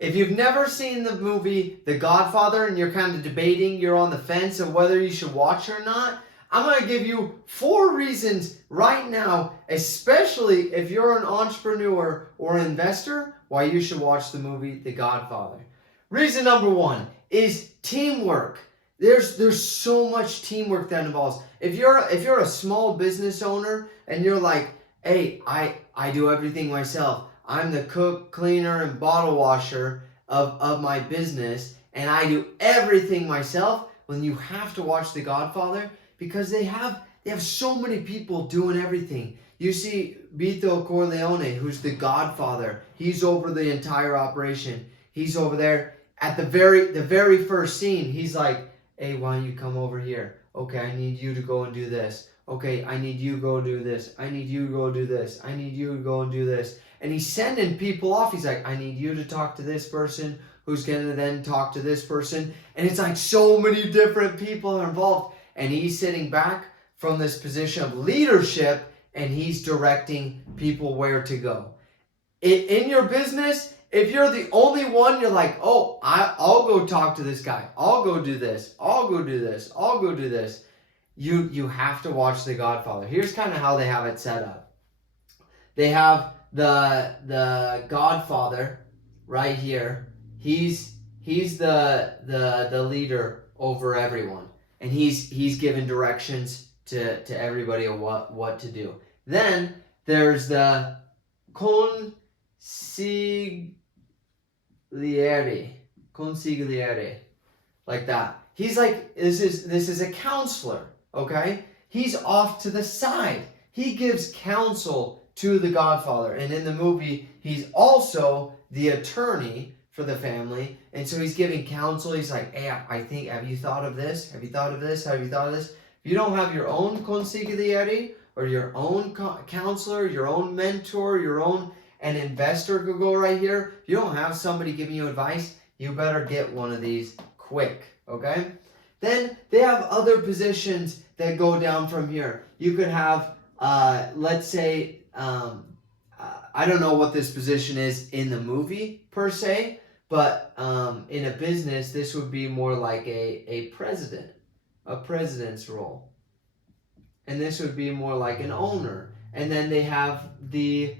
If you've never seen the movie The Godfather and you're kind of debating, you're on the fence of whether you should watch it or not, I'm going to give you 4 reasons right now, especially if you're an entrepreneur or an investor, why you should watch the movie The Godfather. Reason number 1 is teamwork. There's so much teamwork that involves. If you're a small business owner and you're like, hey, I do everything myself. I'm the cook, cleaner, and bottle washer of my business, and I do everything myself. Well, you have to watch The Godfather because they have so many people doing everything. You see Vito Corleone, who's the Godfather. He's over the entire operation. He's over there at the very first scene. He's like, hey, why don't you come over here? Okay, I need you to go and do this. Okay, I need you to go do this. I need you to go do this. I need you to go and do this. And he's sending people off. He's like, I need you to talk to this person who's going to then talk to this person. And it's like so many different people are involved. And he's sitting back from this position of leadership and he's directing people where to go. In your business, if you're the only one, you're like, oh, I'll go talk to this guy. I'll go do this. I'll go do this. I'll go do this. You have to watch The Godfather. Here's kind of how they have it set up. They have the Godfather right here. He's the leader over everyone, and he's given directions to everybody of what to do. Then there's the consigliere, like that. He's like, this is a counselor, okay? He's off to the side. He gives counsel to the Godfather, and in the movie, he's also the attorney for the family, and so he's giving counsel. He's like, hey, I think, have you thought of this? Have you thought of this? Have you thought of this? If you don't have your own consigliere, or your own counselor, your own mentor, your own an investor could go right here. If you don't have somebody giving you advice, you better get one of these quick, okay? Then they have other positions that go down from here. You could have, let's say, I don't know what this position is in the movie per se, but in a business, this would be more like a president's role. And this would be more like an owner. And then they have the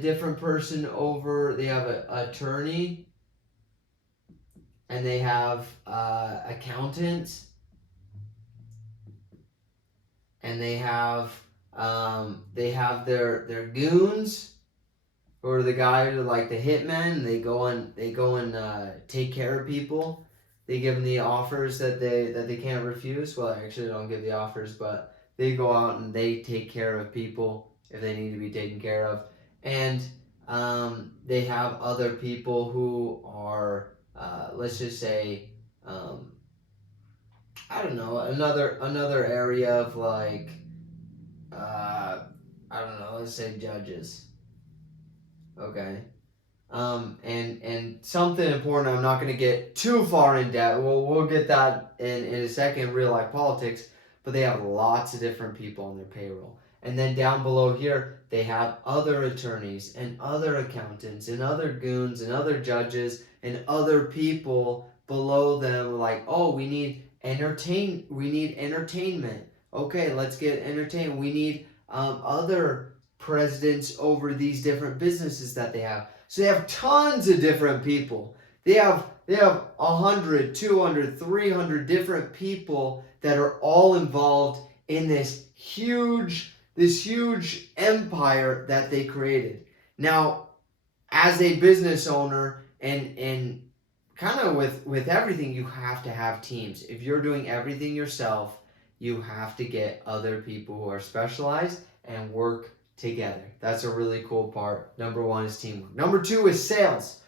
different person over, they have an attorney, and they have accountants, and they have their goons, who are the guys like the hitmen. They go and take care of people. They give them the offers that they can't refuse. Well, actually, they don't give the offers, but they go out and they take care of people if they need to be taken care of. And they have other people who are, let's just say, I don't know, another area of like, I don't know, let's say judges. Okay. And something important, I'm not going to get too far in depth. We'll get that in a second, real life politics, but they have lots of different people on their payroll. And then down below here, they have other attorneys and other accountants and other goons and other judges and other people below them. Like, oh, we need entertainment. Okay, let's get entertainment. We need other presidents over these different businesses that they have. So they have tons of different people. They have 100, 200, 300 different people that are all involved in this huge empire that they created. Now, as a business owner and kind of with everything, you have to have teams. If you're doing everything yourself, you have to get other people who are specialized and work together. That's a really cool part. Number 1 is teamwork. Number 2 is sales.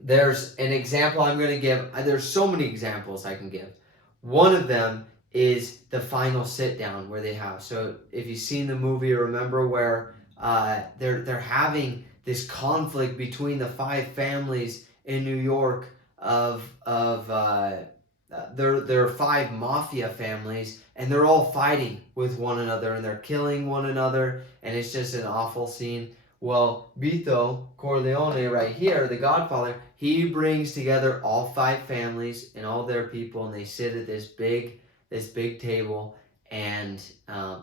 There's an example I'm going to give. There's so many examples I can give. One of them is the final sit down where they have. So if you've seen the movie, remember where they're having this conflict between the 5 families in New York of there are 5 mafia families, and they're all fighting with one another, and they're killing one another, and it's just an awful scene Well, Vito Corleone right here, the Godfather, he brings together all 5 families and all their people, and they sit at this big table, and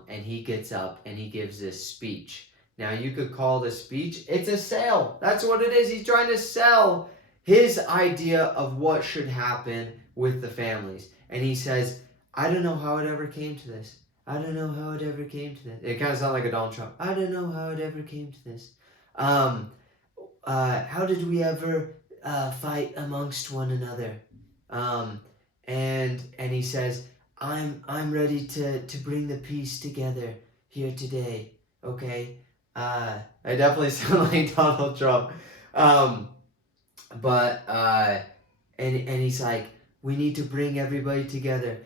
he gets up and he gives this speech. Now you could call this speech, it's a sale. That's what it is. He's trying to sell his idea of what should happen with the families. And he says, I don't know how it ever came to this. I don't know how it ever came to this. It kind of sounds like a Donald Trump. I don't know how it ever came to this. How did we ever fight amongst one another? And he says, I'm ready to bring the peace together here today. Okay. I definitely sound like Donald Trump. And he's like, we need to bring everybody together.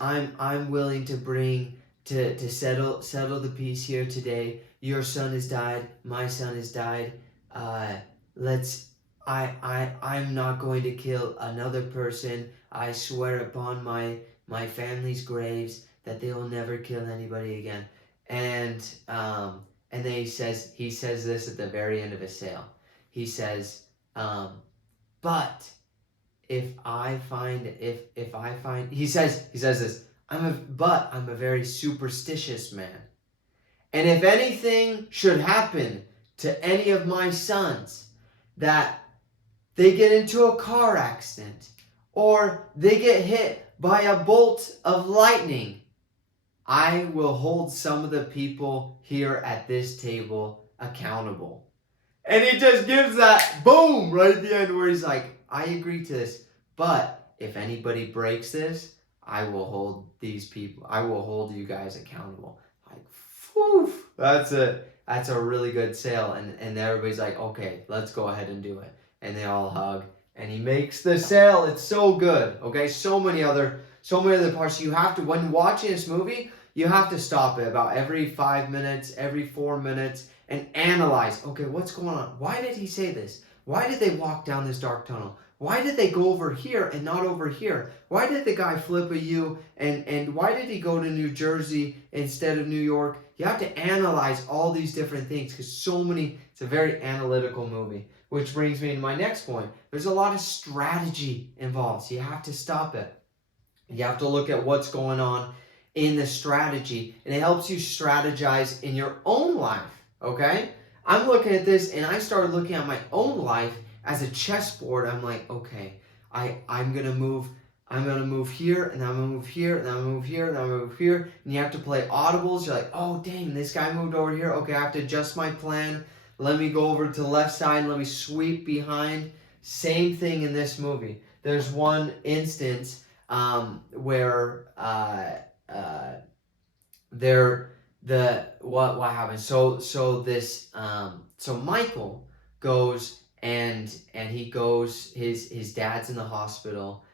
I'm willing to bring to settle the peace here today. Your son has died, my son has died. I'm not going to kill another person. I swear upon my family's graves that they will never kill anybody again. And then he says this at the very end of his sale. He says, but if I find he says this, I'm a very superstitious man. And if anything should happen to any of my sons, that they get into a car accident or they get hit by a bolt of lightning, I will hold some of the people here at this table accountable. And he just gives that boom right at the end where he's like, I agree to this, but if anybody breaks this, I will hold you guys accountable. Like, whew, that's a really good sale. And everybody's like, okay, let's go ahead and do it. And they all hug. And he makes the sale. It's so good. Okay, so many other parts. You have to, when watching this movie, you have to stop it about every 5 minutes, every 4 minutes, and analyze, okay, what's going on? Why did he say this? Why did they walk down this dark tunnel? Why did they go over here and not over here? Why did the guy flip a U and why did he go to New Jersey instead of New York? You have to analyze all these different things because it's a very analytical movie. Which brings me to my next point. There's a lot of strategy involved, so you have to stop it. You have to look at what's going on in the strategy, and it helps you strategize in your own life, okay? I'm looking at this, and I started looking at my own life as a chessboard. I'm like, okay, I'm gonna move here, and I'm gonna move here, and I'm gonna move here, and I'm gonna move here, and you have to play audibles. You're like, oh dang, this guy moved over here. Okay, I have to adjust my plan. Let me go over to the left side. Let me sweep behind. Same thing in this movie. There's one instance where what happened? So Michael goes and he goes. His dad's in the hospital.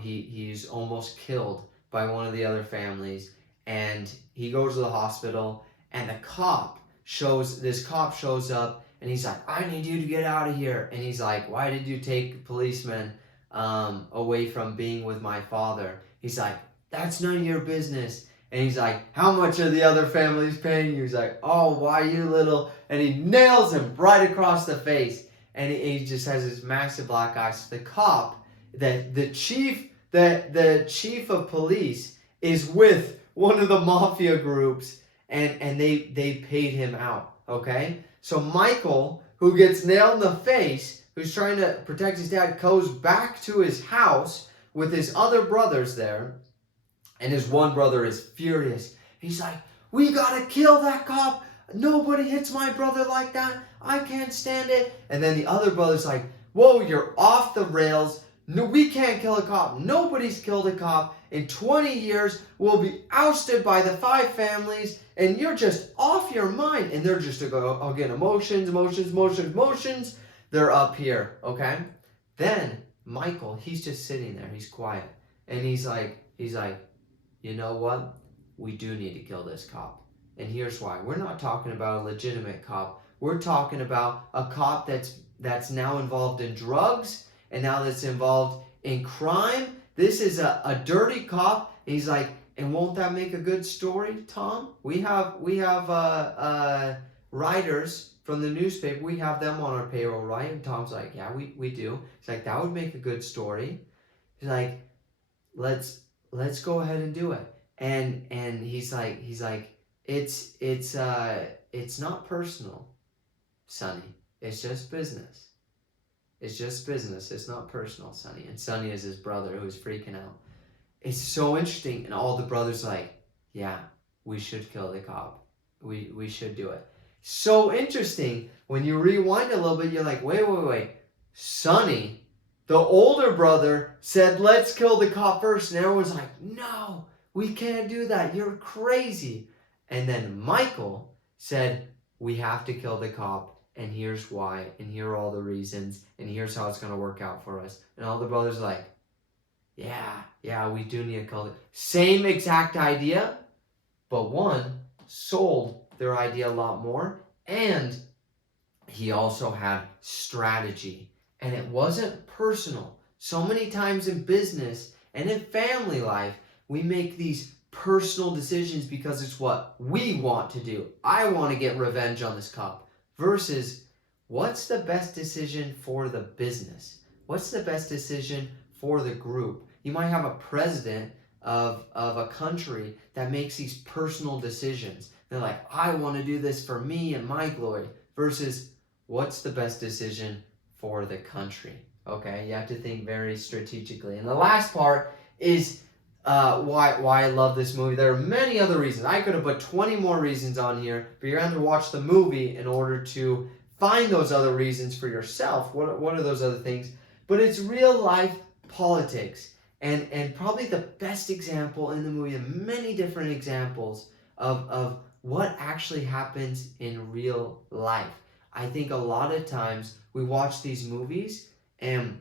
He's almost killed by one of the other families, and he goes to the hospital, and the cop shows up, and he's like, I need you to get out of here. And he's like, why did you take policemen away from being with my father? He's like, that's none of your business. And he's like, how much are the other families paying you? He's like, oh, why you little? And he nails him right across the face. And he just has this massive black eyes. The cop, the chief of police is with one of the mafia groups, and they paid him out, okay? So Michael, who gets nailed in the face, who's trying to protect his dad, goes back to his house with his other brothers there, and his one brother is furious. He's like, we gotta kill that cop. Nobody hits my brother like that. I can't stand it. And then the other brother's like, whoa, you're off the rails. No, we can't kill a cop. Nobody's killed a cop. In 20 years, we'll be ousted by the 5 families, and you're just off your mind. And they're just again, emotions. They're up here, okay? Then Michael, he's just sitting there. He's quiet. And he's like, you know what? We do need to kill this cop. And here's why. We're not talking about a legitimate cop. We're talking about a cop that's now involved in drugs, and now that's involved in crime. This is a dirty cop. And he's like, and won't that make a good story, Tom? We have writers from the newspaper, we have them on our payroll, right? And Tom's like, yeah, we do. He's like, that would make a good story. He's like, let's go ahead and do it. And he's like, it's not personal, Sonny. It's just business. It's just business. It's not personal, Sonny. And Sonny is his brother who's freaking out. It's so interesting. And all the brothers like, yeah, we should kill the cop. We should do it. So interesting. When you rewind a little bit, you're like, wait. Sonny, the older brother, said, let's kill the cop first. And everyone's like, no, we can't do that. You're crazy. And then Michael said, we have to kill the cop. And here's why, and here are all the reasons, and here's how it's going to work out for us. And all the brothers are like, yeah, we do need to kill it. Same exact idea, but one sold their idea a lot more, and he also had strategy. And it wasn't personal. So many times in business and in family life, we make these personal decisions because it's what we want to do. I want to get revenge on this cop. Versus, what's the best decision for the business? What's the best decision for the group? You might have a president of a country that makes these personal decisions. They're like, I want to do this for me and my glory. Versus, what's the best decision for the country? Okay, you have to think very strategically. And the last part is why I love this movie. There are many other reasons. I could have put 20 more reasons on here, but you're going to have to watch the movie in order to find those other reasons for yourself. What are those other things? But it's real life politics. And probably the best example in the movie, and many different examples of what actually happens in real life. I think a lot of times we watch these movies and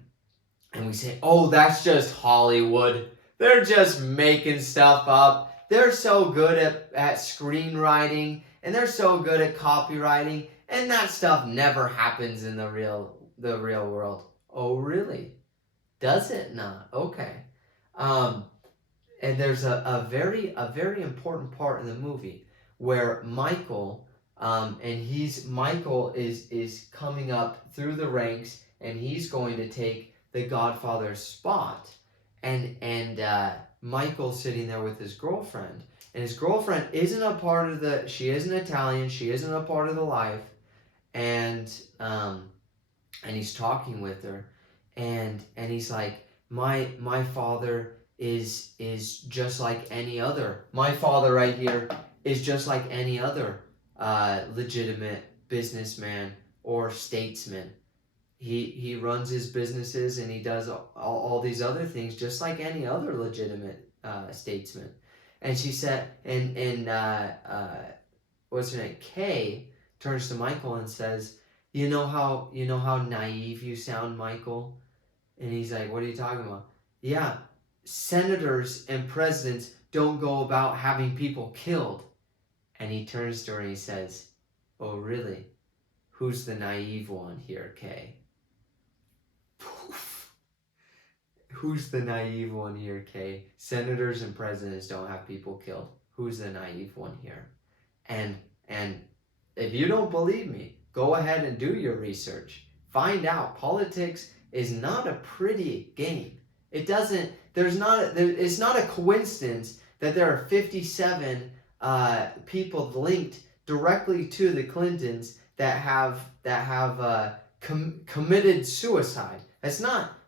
we say, oh, that's just Hollywood. They're just making stuff up. They're so good at screenwriting, and they're so good at copywriting, and that stuff never happens in the real world. Oh, really? Does it not? Okay. And there's a very important part in the movie where Michael is coming up through the ranks, and he's going to take the Godfather's spot. And Michael's sitting there with his girlfriend, and his girlfriend isn't a part of she isn't Italian, she isn't a part of the life, and he's talking with her, and he's like, my father is just like any other. My father right here is just like any other legitimate businessman or statesman. He runs his businesses and he does all these other things just like any other legitimate statesman. And she said, what's her name? Kay turns to Michael and says, you know how naive you sound, Michael? And he's like, what are you talking about? Yeah, senators and presidents don't go about having people killed. And he turns to her and he says, oh, really? Who's the naive one here, Kay? Who's the naive one here, Kay? Senators and presidents don't have people killed. Who's the naive one here? And if you don't believe me, go ahead and do your research. Find out. Politics is not a pretty game. It's not a coincidence that there are 57 people linked directly to the Clintons that have committed suicide.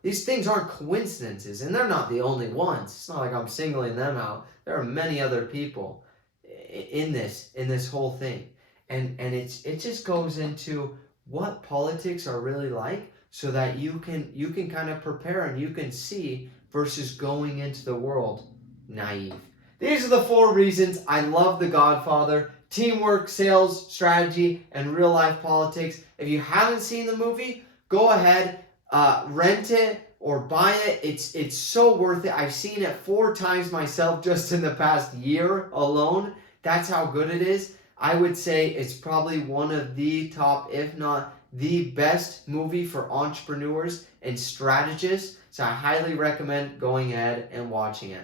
These things aren't coincidences, and they're not the only ones. It's not like I'm singling them out. There are many other people in this whole thing, and it just goes into what politics are really like, so that you can kind of prepare and you can see versus going into the world naive. These are the 4 reasons I love The Godfather: teamwork, sales, strategy, and real life politics. If you haven't seen the movie, go ahead. Rent it or buy it. It's so worth it. I've seen it 4 times myself just in the past year alone. That's how good it is. I would say it's probably one of the top, if not the best movie for entrepreneurs and strategists. So I highly recommend going ahead and watching it.